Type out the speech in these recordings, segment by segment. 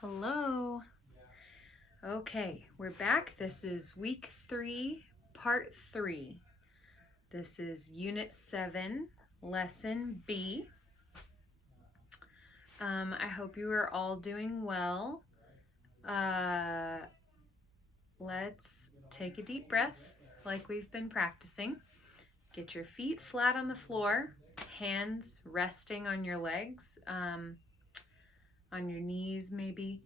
Hello. Okay, we're back. This is week 3, part 3. This is unit 7, lesson B. I hope you are all doing well. Let's take a deep breath like we've been practicing. Get your feet flat on the floor, hands resting on your legs, on your knees maybe.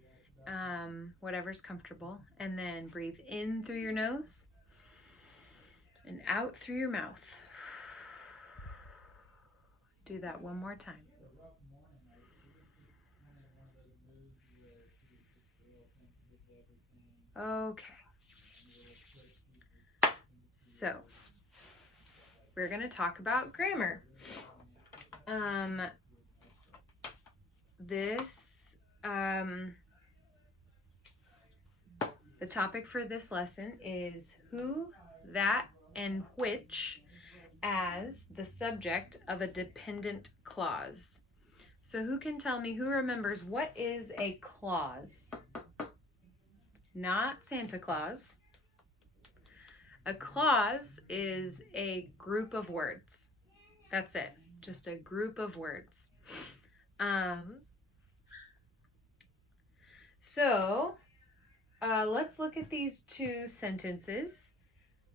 Whatever's comfortable, and then breathe in through your nose and out through your mouth. Do that one more time. Okay. So, we're going to talk about grammar. The topic for this lesson is who, that, and which as the subject of a dependent clause. So who can tell me, who remembers what is a clause? Not Santa Claus. A clause is a group of words. That's it. Just a group of words. Let's look at these two sentences.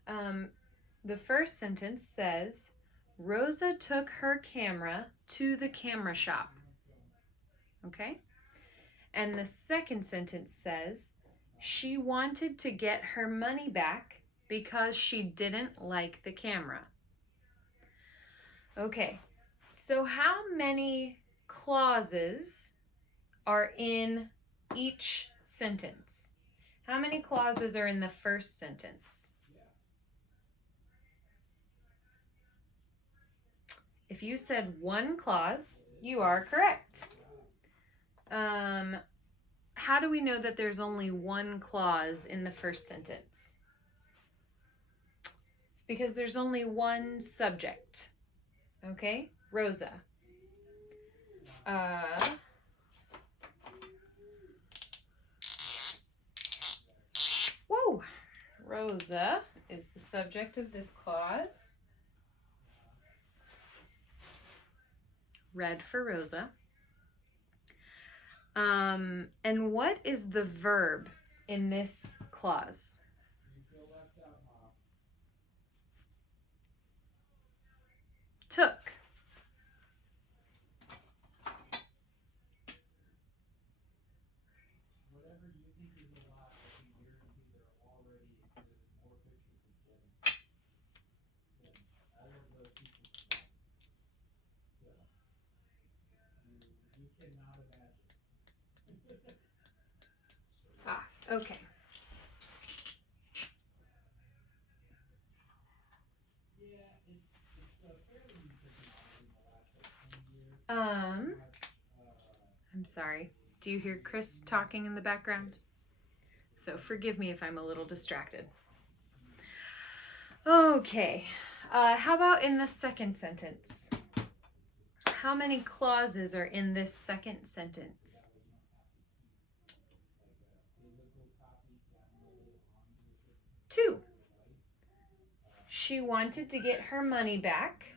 The first sentence says, Rosa took her camera to the camera shop. Okay? And the second sentence says, she wanted to get her money back because she didn't like the camera. Okay, so how many clauses are in each sentence? How many clauses are in the first sentence? If you said one clause, you are correct. How do we know that there's only one clause in the first sentence? It's because there's only one subject. Okay, Rosa. Rosa is the subject of this clause. Red for Rosa. And what is the verb in this clause? Took. Okay. I'm sorry. Do you hear Chris talking in the background? So forgive me if I'm a little distracted. Okay. How about in the second sentence? How many clauses are in this second sentence? 2. She wanted to get her money back.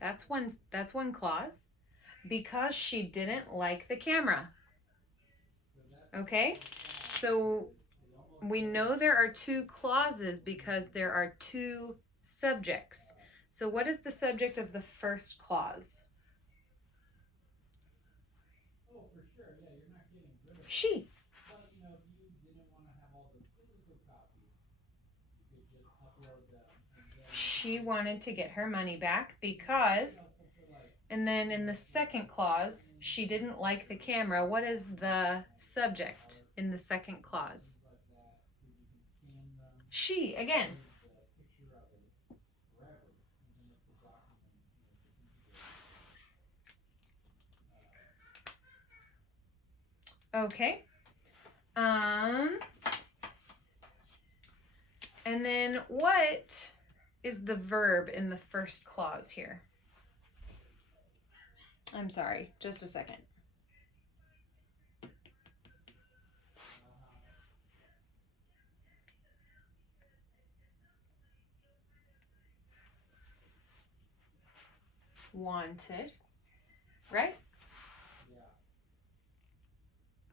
That's one clause. Because she didn't like the camera. Okay? So we know there are 2 clauses because there are 2 subjects. So what is the subject of the first clause? She. She wanted to get her money back because, and then in the second clause, she didn't like the camera. What is the subject in the second clause? She, again. Okay. And then what is the verb in the first clause here? I'm sorry, just a second. wanted, right?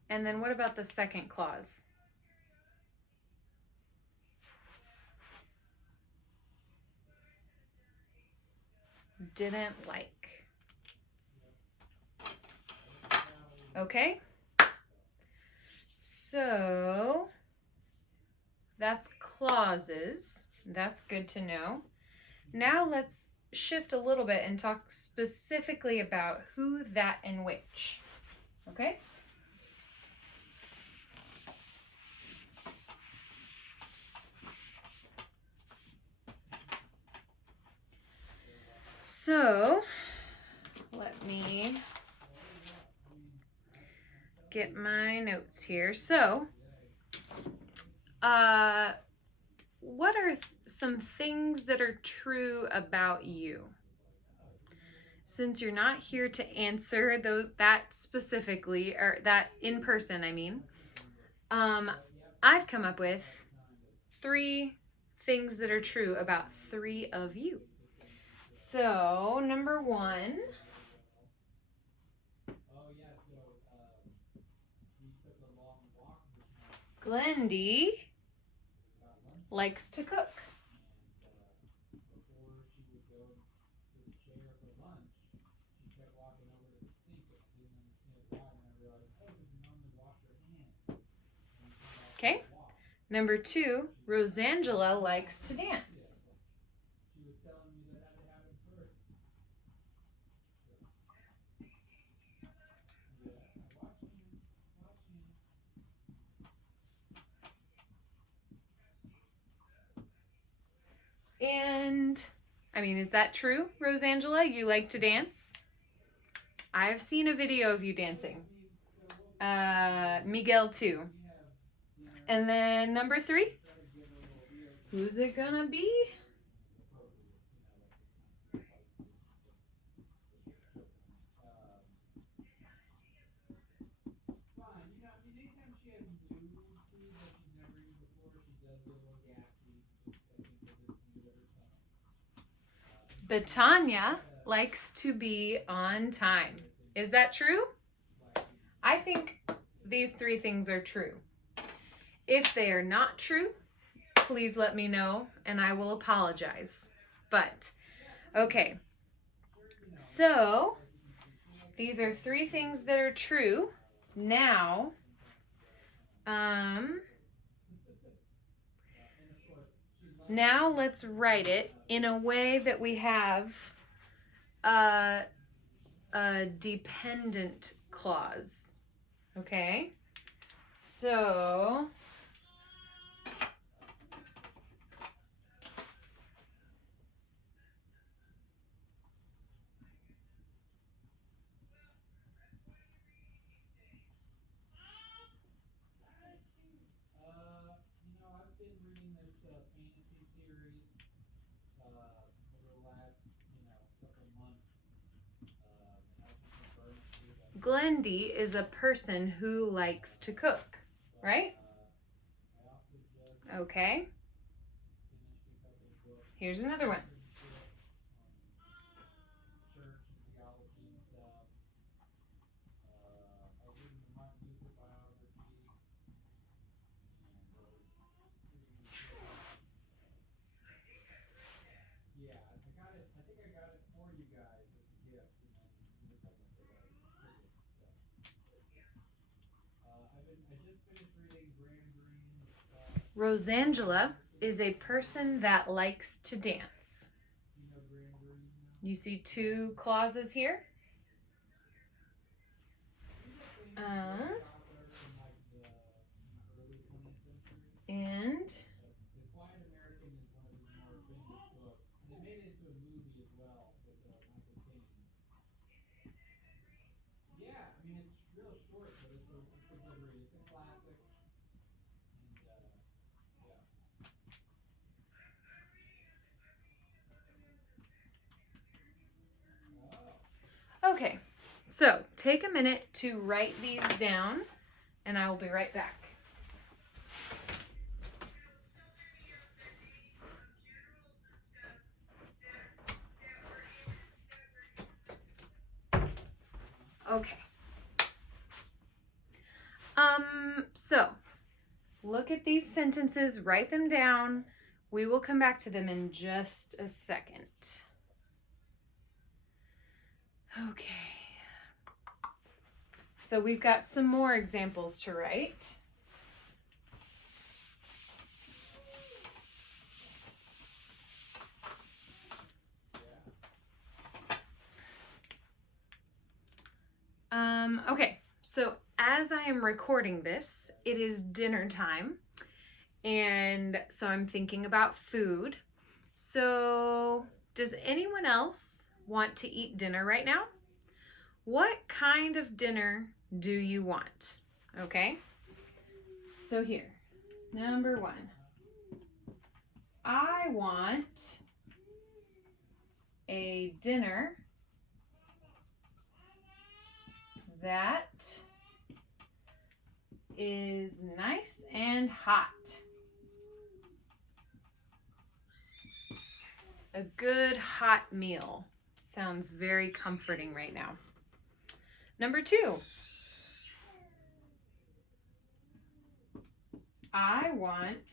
And then what about the second clause? Didn't like. Okay? So that's clauses. That's good to know. Now let's shift a little bit and talk specifically about who, that, and which. Okay? So let me get my notes here. So, what are some things that are true about you? Since you're not here to answer that specifically, or that in person, I mean, I've come up with 3 things that are true about 3 of you. So, number 1, Glendy likes to cook. Okay. Number 2, Rosangela likes to dance. And, I mean, is that true, Rosangela? You like to dance? I've seen a video of you dancing. Miguel too. And then number 3, who's it gonna be? Betania likes to be on time. Is that true? I think these 3 things are true. If they are not true, please let me know and I will apologize. But, okay. So, these are 3 things that are true. Now, now let's write it in a way that we have a dependent clause. Okay? So, Glendy is a person who likes to cook, right? Okay. Here's another one. Rosangela is a person that likes to dance. You see 2 clauses here. And okay, so take a minute to write these down, and I will be right back. Okay. So look at these sentences, write them down. We will come back to them in just a second. Okay. So we've got some more examples to write. Okay, so as I am recording this, it is dinner time, and so I'm thinking about food. So does anyone else want to eat dinner right now? What kind of dinner do you want? Okay, so here, number one, I want a dinner that is nice and hot. A good hot meal sounds very comforting right now. Number two, I want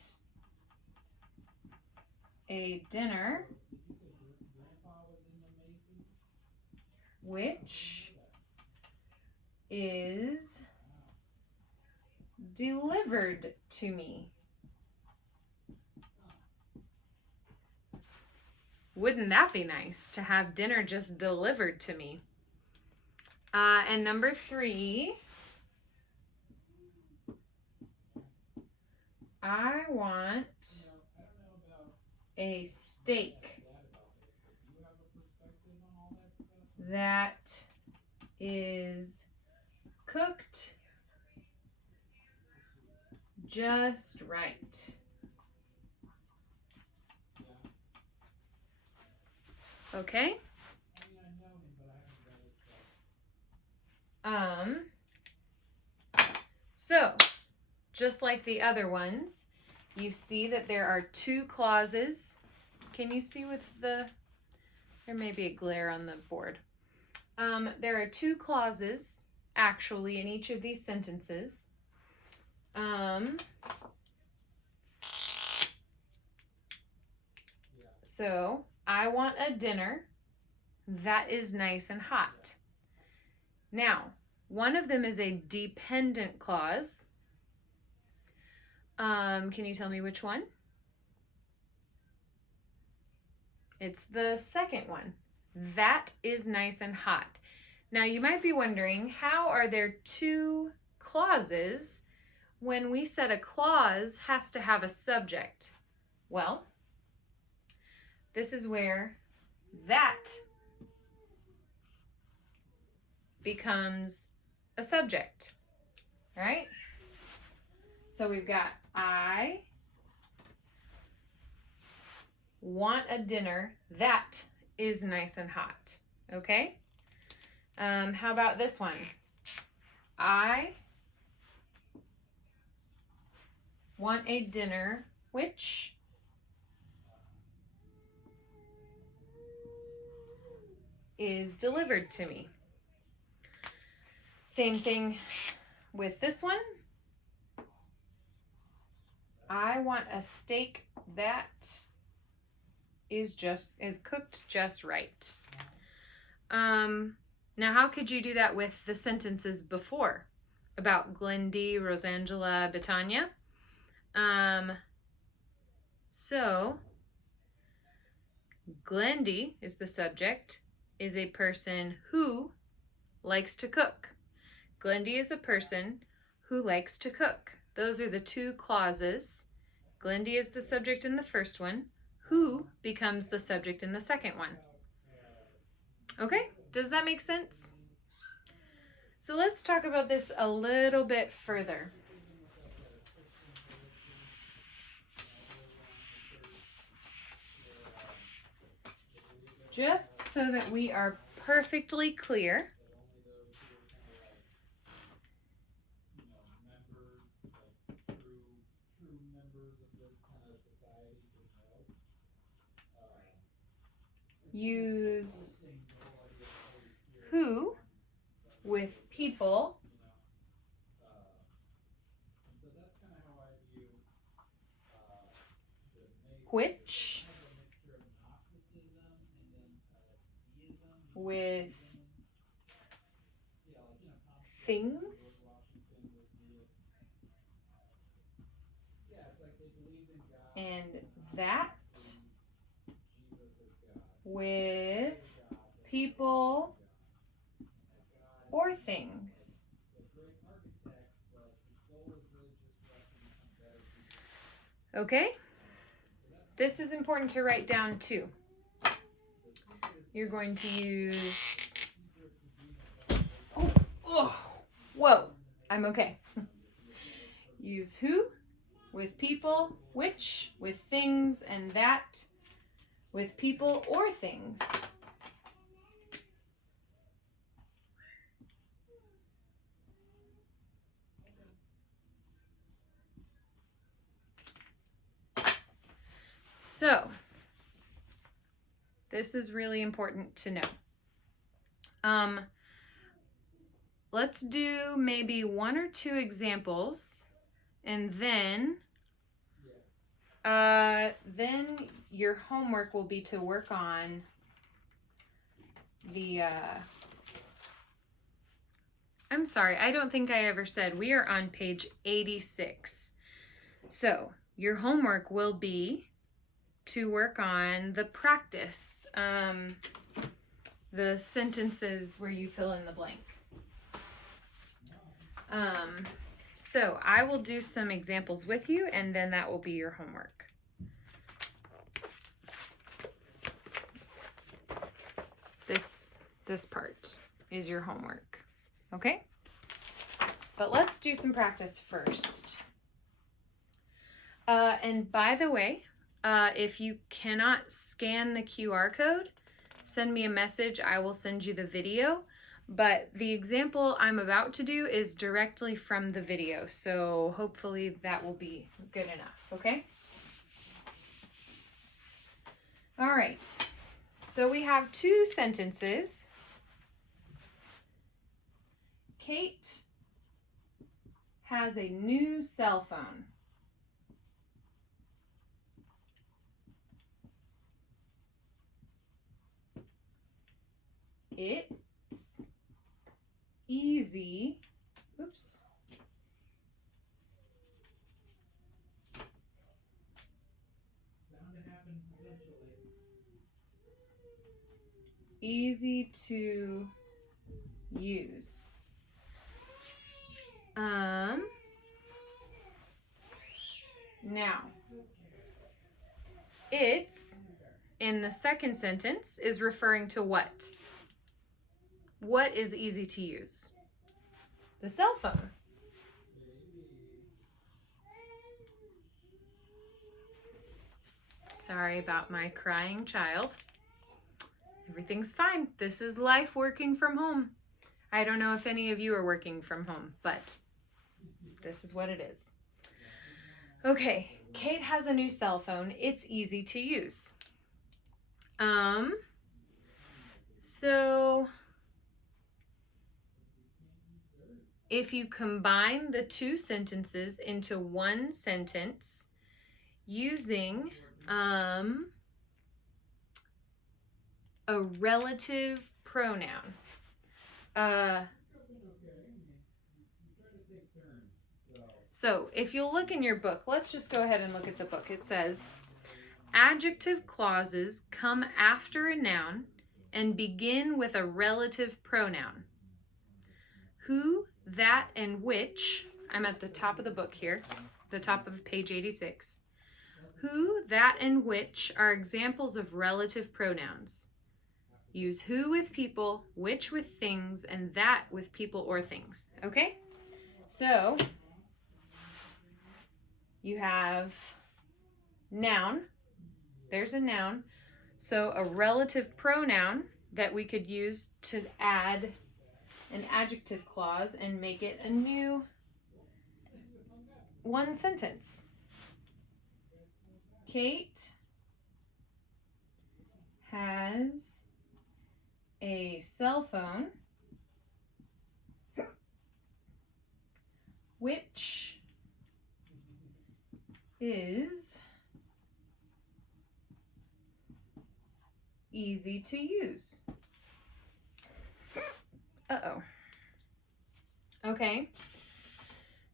a dinner which is delivered to me. Wouldn't that be nice to have dinner just delivered to me? And number three, I want a steak that is cooked just right. Okay. So just like the other ones, you see that there are two clauses. Can you see with there may be a glare on the board. There are two clauses actually in each of these sentences. So I want a dinner that is nice and hot. Now, one of them is a dependent clause. Can you tell me which one? It's the second one. That is nice and hot. Now, you might be wondering, how are there two clauses when we said a clause has to have a subject? Well, this is where that becomes a subject, all right? So we've got I want a dinner that is nice and hot, okay? How about this one? I want a dinner which is delivered to me. Same thing with this one. I want a steak that is cooked just right. Now, how could you do that with the sentences before about Glendy, Rosangela, Betania? So Glendy is the subject, is a person who likes to cook. Glendy is a person who likes to cook. Those are the two clauses. Glendy is the subject in the first one. Who becomes the subject in the second one. Okay, does that make sense? So let's talk about this a little bit further. Just so that we are perfectly clear, use who with people which with things and that with people or things. Okay? This is important to write down too. You're going to use, whoa, I'm okay. Use who with people, which with things, and that with people or things. So, this is really important to know. Let's do maybe 1 or 2 examples, and then your homework will be to work on the, I'm sorry, I don't think I ever said we are on page 86. So your homework will be to work on the practice, the sentences where you fill in the blank. So I will do some examples with you, and then that will be your homework. This part is your homework, okay? But let's do some practice first. And by the way, if you cannot scan the QR code, send me a message. I will send you the video. But the example I'm about to do is directly from the video, so hopefully that will be good enough, okay? All right, so we have 2 sentences. Kate has a new cell phone. It's easy, easy to use. Now, it's, in the second sentence, is referring to what? What is easy to use? The cell phone. Sorry about my crying child. Everything's fine. This is life working from home. I don't know if any of you are working from home, but this is what it is. Okay, Kate has a new cell phone. It's easy to use. So if you combine the 2 sentences into 1 sentence using a relative pronoun. So if you'll look in your book, let's just go ahead and look at the book. It says, adjective clauses come after a noun and begin with a relative pronoun. Who, that, and which, I'm at the top of the book here, the top of page 86. Who, that, and which are examples of relative pronouns. Use who with people, which with things, and that with people or things. Okay? So, you have noun. There's a noun. So, a relative pronoun that we could use to add an adjective clause and make it a new 1 sentence. Kate has a cell phone which is easy to use. Uh-oh. Okay.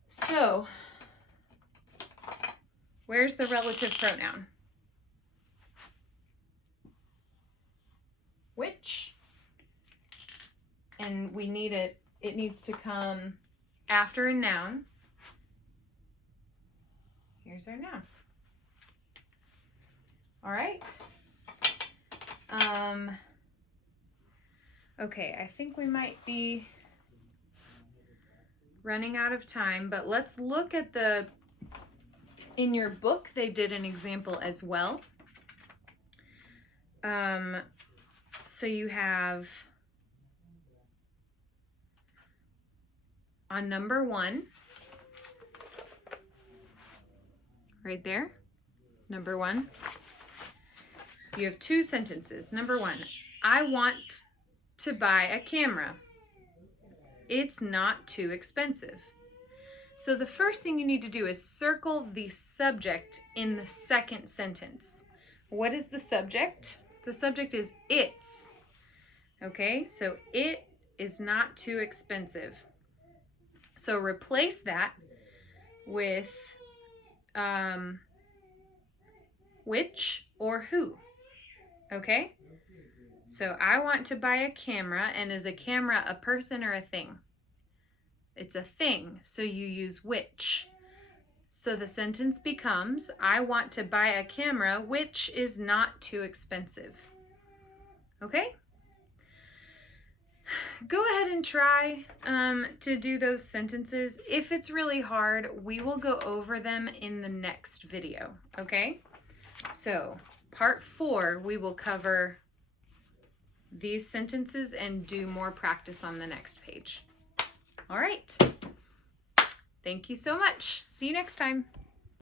So, where's the relative pronoun? Which? And we need it needs to come after a noun. Here's our noun. All right. Okay, I think we might be running out of time, but let's look at in your book, they did an example as well. So you have on number 1, right there, number 1, you have 2 sentences. Number 1, I want to buy a camera. It's not too expensive. So the first thing you need to do is circle the subject in the second sentence. What is the subject? The subject is it's. Okay, so it is not too expensive. So replace that with which or who. Okay? So I want to buy a camera, and is a camera a person or a thing? It's a thing, so you use which. So the sentence becomes, I want to buy a camera which is not too expensive. Okay? Go ahead and try to do those sentences. If it's really hard, we will go over them in the next video, okay? So, part 4, we will cover these sentences and do more practice on the next page. All right. Thank you so much. See you next time.